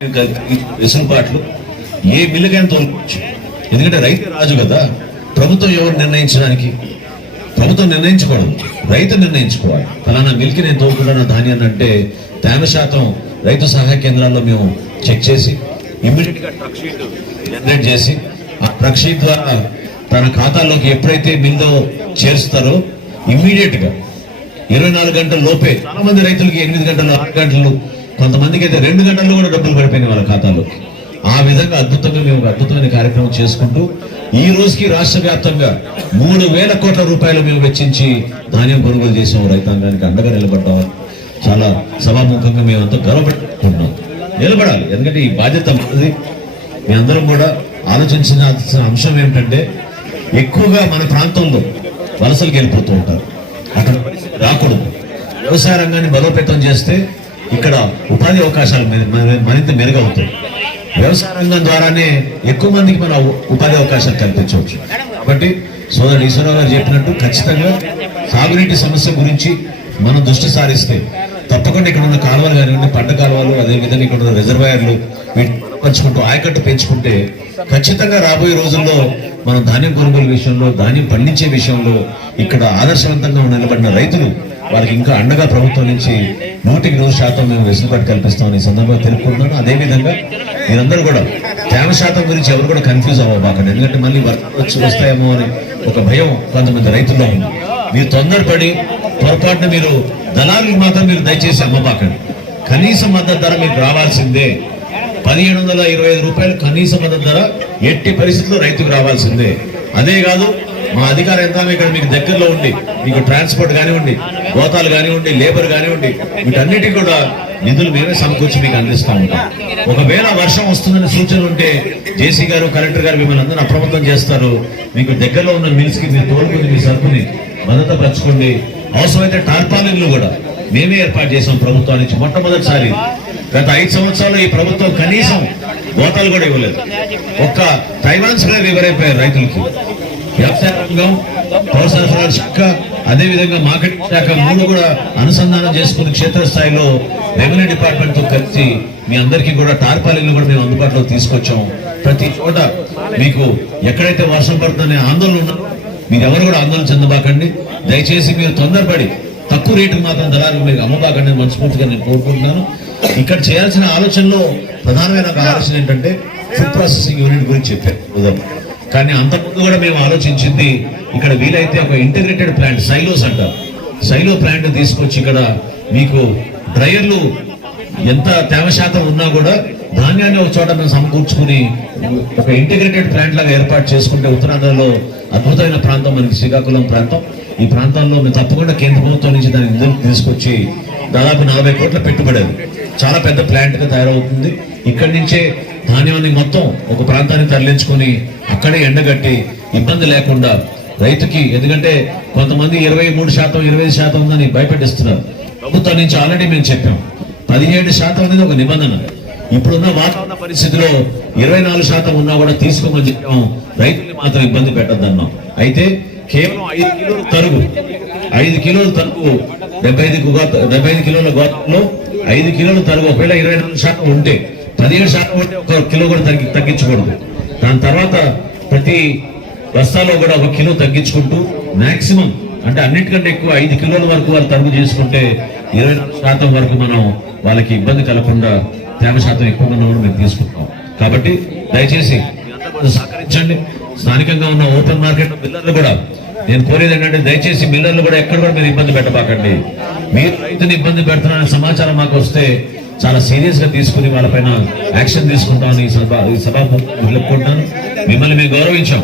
వెసులుబాట్లు ఏ మిల్లుకైనా తోలుకోవచ్చు. ఎందుకంటే రైతు రాజు కదా. ప్రభుత్వం ఎవరు నిర్ణయించడానికి? ప్రభుత్వం నిర్ణయించకూడదు, రైతు నిర్ణయించుకోవాలి. ఫలానా మిల్కి నేను తోలుకున్న ధాన్యాన్ని అంటే తేమ శాతం రైతు సహాయ కేంద్రాల్లో మేము చెక్ చేసి ఇమ్మీడియట్ గా ట్రక్ షీట్ జనరేట్ చేసి ఆ ట్రక్ షీట్ ద్వారా తన ఖాతాలోకి ఎప్పుడైతే మిల్లో చేరుస్తారో ఇమ్మీడియట్ గా 24 గంటల లోపే, చాలా మంది రైతులకి 8 గంటలు 6 గంటలు, కొంతమందికి అయితే 2 గంటల్లో కూడా డబ్బులు పడిపోయినాయి వాళ్ళ ఖాతాలోకి. ఆ విధంగా అద్భుతంగా మేము అద్భుతమైన కార్యక్రమం చేసుకుంటూ ఈ రోజుకి రాష్ట్ర వ్యాప్తంగా 3,000 కోట్ల రూపాయలు మేము వెచ్చించి ధాన్యం కొనుగోలు చేసాం. రైతాంగానికి అండగా నిలబడ్డాం. చాలా సభాముఖంగా మేమంతా గర్వపడుతున్నాం. నిలబడాలి, ఎందుకంటే ఈ బాధ్యత మనది. మీ అందరం కూడా ఆలోచించిన అంశం ఏమిటంటే ఎక్కువగా మన ప్రాంతంలో వలసలకు వెళ్ళిపోతూ ఉంటారు. అక్కడ రాకూడదు. వ్యవసాయ రంగాన్ని బలోపేతం చేస్తే ఇక్కడ ఉపాధి అవకాశాలు మరింత మెరుగవుతాయి. వ్యవసాయ రంగం ద్వారానే ఎక్కువ మందికి మన ఉపాధి అవకాశాలు కల్పించవచ్చు. కాబట్టి సోదరుడు ఈశ్వరరావు గారు చెప్పినట్టు ఖచ్చితంగా సాగునీటి సమస్య గురించి మనం దృష్టి సారిస్తే తప్పకుండా ఇక్కడ ఉన్న కాలువలు కానివ్వండి, పంట కాలువలు, అదేవిధంగా ఇక్కడ ఉన్న రిజర్వాయర్లు వీటిని పంచుకుంటూ ఆయకట్టు పెంచుకుంటే ఖచ్చితంగా రాబోయే రోజుల్లో మనం ధాన్యం కొనుగోలు విషయంలో, ధాన్యం పండించే విషయంలో ఇక్కడ ఆదర్శవంతంగా నిలబడిన రైతులు వారికి ఇంకా అండగా ప్రభుత్వం నుంచి 100% మేము వెసులుబాటు కల్పిస్తామని ఈ సందర్భంగా తెలుపుకుంటున్నాను. అదేవిధంగా మీరందరూ కూడా తేమ శాతం గురించి ఎవరు కూడా కన్ఫ్యూజ్ అవ్వబాకండి. ఎందుకంటే మళ్ళీ వస్తాయేమో అని ఒక భయం కొంతమంది రైతుల్లో ఉంది. మీరు తొందరపడి పొరపాటున మీరు దళాలకు మాత్రం మీరు దయచేసి అమ్మబాకండి. కనీస మద్దతు ధర మీకు రావాల్సిందే. 1,725 రూపాయలు కనీస మద్దతు ధర ఎట్టి పరిస్థితుల్లో రైతుకు రావాల్సిందే. అదే కాదు, మా అధికార యంత్రాంగం ఇక్కడ మీకు దగ్గరలో ఉండి మీకు ట్రాన్స్పోర్ట్ కానివ్వండి, గోతాలు కానివ్వండి, లేబర్ కానివ్వండి, వీటన్నిటికీ కూడా నిధులు మేమే సమకూర్చి మీకు అందిస్తూ ఉంటాం. ఒకవేళ వర్షం వస్తుందని సూచన ఉంటే జేసీ గారు, కలెక్టర్ గారు మిమ్మల్ని అందరూ అప్రమత్తం చేస్తారు. మీకు దగ్గరలో ఉన్న మిల్స్ కి మీరు తోలుకుని మీ సరుకుని మద్దతుపరచుకోండి. అవసరమైతే టార్పాలిన్లు కూడా మేమే ఏర్పాటు చేసాం ప్రభుత్వానికి. మొట్టమొదటిసారి గత 5 సంవత్సరాలు ఈ ప్రభుత్వం కనీసం గోతాలు కూడా ఇవ్వలేదు. ఒక్క ట్రైబాన్స్ కూడా వివరైపోయారు రైతులకి. వ్యవసాయ రంగం, పౌర సరఫరాల శాఖ, అదేవిధంగా మార్కెటింగ్ శాఖ 3 కూడా అనుసంధానం చేసుకుని క్షేత్రస్థాయిలో రెవెన్యూ డిపార్ట్మెంట్ తో కలిసి మీ అందరికీ కూడా టార్పాలిన్లు కూడా మేము అందుబాటులో తీసుకొచ్చాం. ప్రతి చోట మీకు ఎక్కడైతే వర్షం పడుతుందనే ఆందోళన ఉన్నారో మీరు ఎవరు కూడా ఆందోళన చెందబాకండి. దయచేసి మీరు తొందరపడి తక్కువ రేటుకు మాత్రం దళాలకు మీరు అమ్మబాకండి మనస్ఫూర్తిగా నేను కోరుకుంటున్నాను. ఇక్కడ చేయాల్సిన ఆలోచనలో ప్రధానమైన ఒక ఆలోచన ఏంటంటే ఫుడ్ ప్రాసెసింగ్ యూనిట్ గురించి చెప్పారు. కానీ అంతకుముందు కూడా మేము ఆలోచించింది ఇక్కడ వీలైతే ఒక ఇంటిగ్రేటెడ్ ప్లాంట్, సైలోస్ అంటారు, సైలో ప్లాంట్ తీసుకొచ్చి ఇక్కడ మీకు డ్రైయర్లు ఎంత తేమ శాతం ఉన్నా కూడా ధాన్యాన్ని ఒక చోట మేము సమకూర్చుకుని ఒక ఇంటిగ్రేటెడ్ ప్లాంట్ లాగా ఏర్పాటు చేసుకుంటే ఉత్తరాంధ్రలో అద్భుతమైన ప్రాంతం మనకి శ్రీకాకుళం ప్రాంతం. ఈ ప్రాంతాల్లో మేము తప్పకుండా కేంద్ర ప్రభుత్వం నుంచి దాన్ని నిధులు తీసుకొచ్చి దాదాపు 40 కోట్ల పెట్టుబడి, చాలా పెద్ద ప్లాంట్ గా తయారవుతుంది. ఇక్కడి నుంచే ధాన్యాన్ని మొత్తం ఒక ప్రాంతాన్ని తరలించుకొని అక్కడే ఎండగట్టి ఇబ్బంది లేకుండా రైతుకి, ఎందుకంటే కొంతమంది 23%, 25% ఉందని భయపెట్టిస్తున్నారు. ప్రభుత్వం నుంచి ఆల్రెడీ మేము చెప్పాం 17% అనేది ఒక నిబంధన. ఇప్పుడున్న వాతావరణ పరిస్థితిలో 24% ఉన్నా కూడా తీసుకోమని చెప్పాం. రైతుల్ని మాత్రం ఇబ్బంది పెట్టద్దన్నాం. అయితే కేవలం 5 కిలోల తరుగు 75 కిలోల గోతంలో 5 కిలోల తరుగు ఒకవేళ 24% ఉంటే 17% ఉంటే 1 కిలో కూడా తగ్గించకూడదు. దాని తర్వాత ప్రతి బస్తాలో కూడా 1 కిలో తగ్గించుకుంటూ మాక్సిమం అంటే అన్నిటికంటే ఎక్కువ 5 కిలోల వరకు వాళ్ళు తరుగు చేసుకుంటే 24% వరకు మనం వాళ్ళకి ఇబ్బంది కలగకుండా తేమ శాతం ఎక్కువగా ఉన్న మేము తీసుకుంటాం. కాబట్టి దయచేసి సహకరించండి. స్థానికంగా ఉన్న ఓపెన్ మార్కెట్ మిల్లర్లు కూడా నేను కోరేది ఏంటంటే దయచేసి మిల్లర్లు కూడా ఎక్కడ కూడా మీరు ఇబ్బంది పెట్టబాకండి. మీరు రైతుని ఇబ్బంది పెడుతున్నారనే సమాచారం మాకు వస్తే చాలా సీరియస్ గా తీసుకుని వాళ్ళపైన యాక్షన్ తీసుకుంటామని ఈ సభాముఖంగా మిమ్మల్ని మేము గౌరవించాం.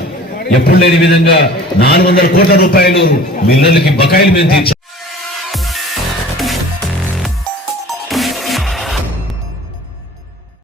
ఎప్పుడు లేని విధంగా 400 కోట్ల రూపాయలు మిల్లర్లకి బకాయిలు మేము తీర్చాం.